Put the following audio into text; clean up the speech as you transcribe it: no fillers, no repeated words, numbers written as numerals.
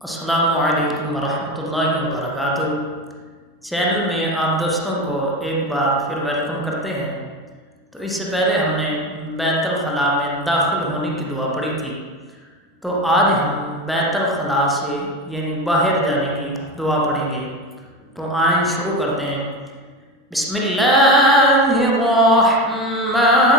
अस्सलामुअलैकुम वरहमतुल्लाहि वबरकातुहू। चैनल में आप दोस्तों को एक बार फिर वेलकम करते हैं। तो इससे पहले हमने बैतुल खला में दाखिल होने की दुआ पढ़ी थी। तो आज हम बैतुल खला से यानी बाहर जाने की दुआ पढ़ेंगे। तो आए शुरू करते हैं। बिस्मिल्लाहिर्रहमानिर्रहीम।